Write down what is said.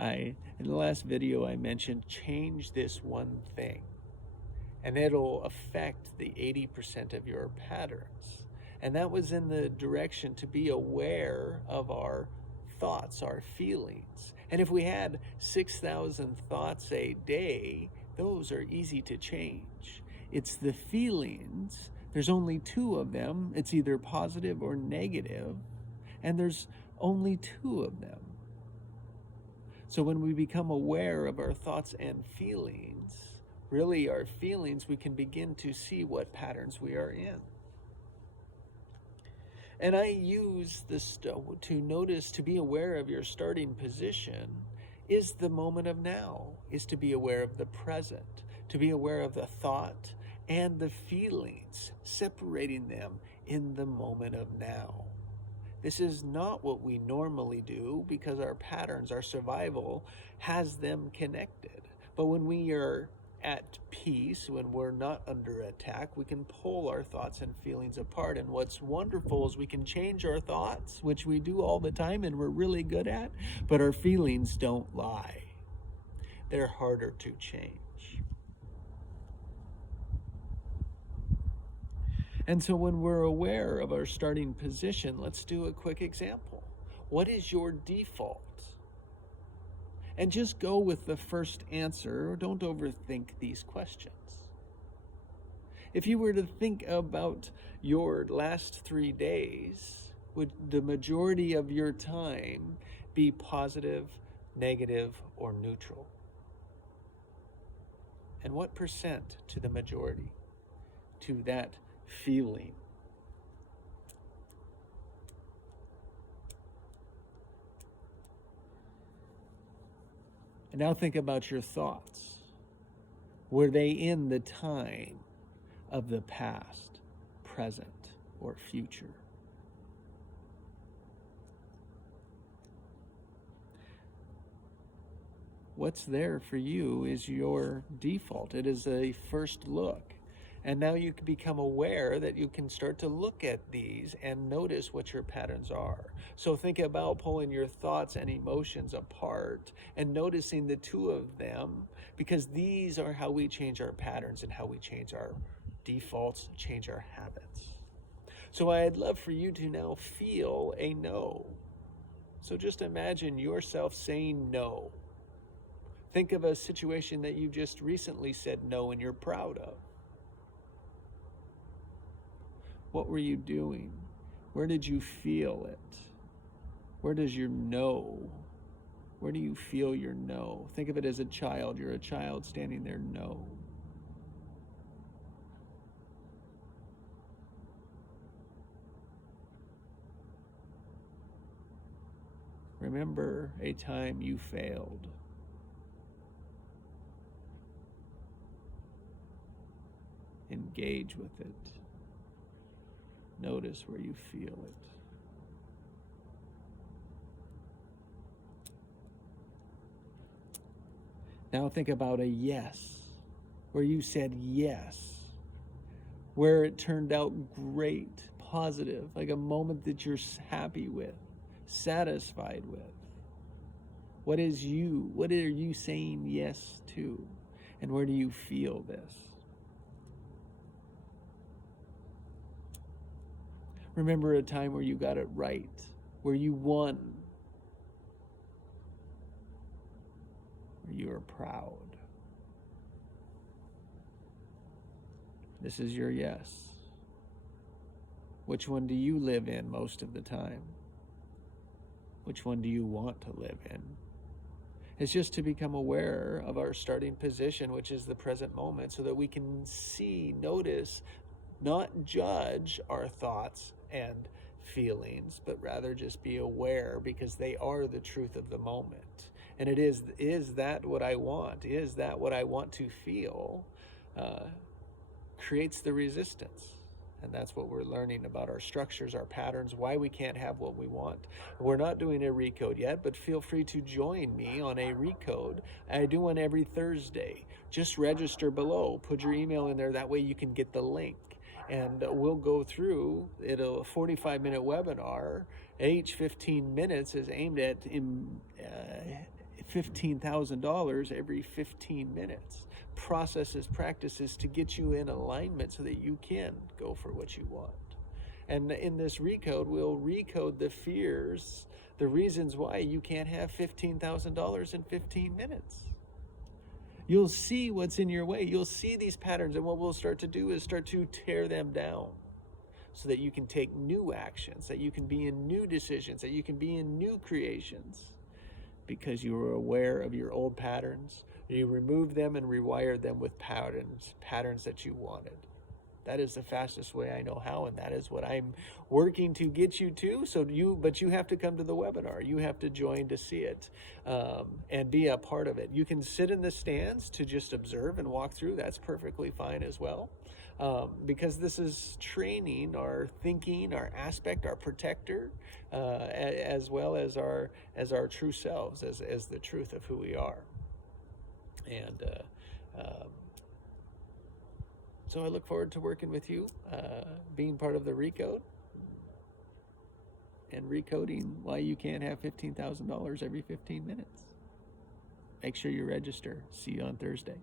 Hi, in the last video I mentioned change this one thing and it'll affect the 80% of your patterns. And that was in the direction to be aware of our thoughts, our feelings. And if we had 6,000 thoughts a day, those are easy to change. It's the feelings, there's only two of them. It's either positive or negative, and there's only two of them. So when we become aware of our thoughts and feelings, really our feelings, we can begin to see what patterns we are in. And I use this to notice, to be aware of your starting position is the moment of now, is to be aware of the present, to be aware of the thought and the feelings, separating them in the moment of now. This is not what we normally do because our patterns, our survival has them connected. But when we are at peace, when we're not under attack, we can pull our thoughts and feelings apart. And what's wonderful is we can change our thoughts, which we do all the time and we're really good at, but our feelings don't lie. They're harder to change. And so when we're aware of our starting position, let's do a quick example. What is your default? And just go with the first answer. Don't overthink these questions. If you were to think about your last 3 days, would the majority of your time be positive, negative, or neutral? And what percent to the majority, to that feeling? And now think about your thoughts. Were they in the time of the past, present, or future? What's there for you is your default. It is a first look. And now you can become aware that you can start to look at these and notice what your patterns are. So think about pulling your thoughts and emotions apart and noticing the two of them, because these are how we change our patterns and how we change our defaults, change our habits. So I'd love for you to now feel a no. So just imagine yourself saying no. Think of a situation that you just recently said no and you're proud of. What were you doing? Where did you feel it? Where does your no? Where do you feel your no? Think of it as a child. You're a child standing there, no. Remember a time you failed. Engage with it. Notice where you feel it. Now think about a yes, where you said yes, where it turned out great, positive, like a moment that you're happy with, satisfied with. What is you? What are you saying yes to? And where do you feel this? Remember a time where you got it right, where you won, where you are proud. This is your yes. Which one do you live in most of the time? Which one do you want to live in? It's just to become aware of our starting position, which is the present moment, so that we can see, notice, not judge our thoughts and feelings, but rather just be aware, because they are the truth of the moment. And it is that what I want? Is that what I want to feel? Creates the resistance. And that's what we're learning about our structures, our patterns, why we can't have what we want. We're not doing a recode yet, but feel free to join me on a recode. I do one every Thursday. Just register below, put your email in there, that way you can get the link. And we'll go through it, a 45-minute webinar. Each 15 minutes is aimed at $15,000 every 15 minutes. Processes, practices to get you in alignment so that you can go for what you want. And in this recode, we'll recode the fears, the reasons why you can't have $15,000 in 15 minutes. You'll see what's in your way. You'll see these patterns, and what we'll start to do is start to tear them down so that you can take new actions, that you can be in new decisions, that you can be in new creations, because you were aware of your old patterns. You removed them and rewired them with patterns that you wanted. That is the fastest way I know how, and that is what I'm working to get you to. But you have to come to the webinar. You have to join to see it and be a part of it. You can sit in the stands to just observe and walk through. That's perfectly fine as well, because this is training our thinking, our aspect, our protector, as well as our true selves, as the truth of who we are. And so I look forward to working with you, being part of the Recode, and recoding why you can't have $15,000 every 15 minutes. Make sure you register. See you on Thursday.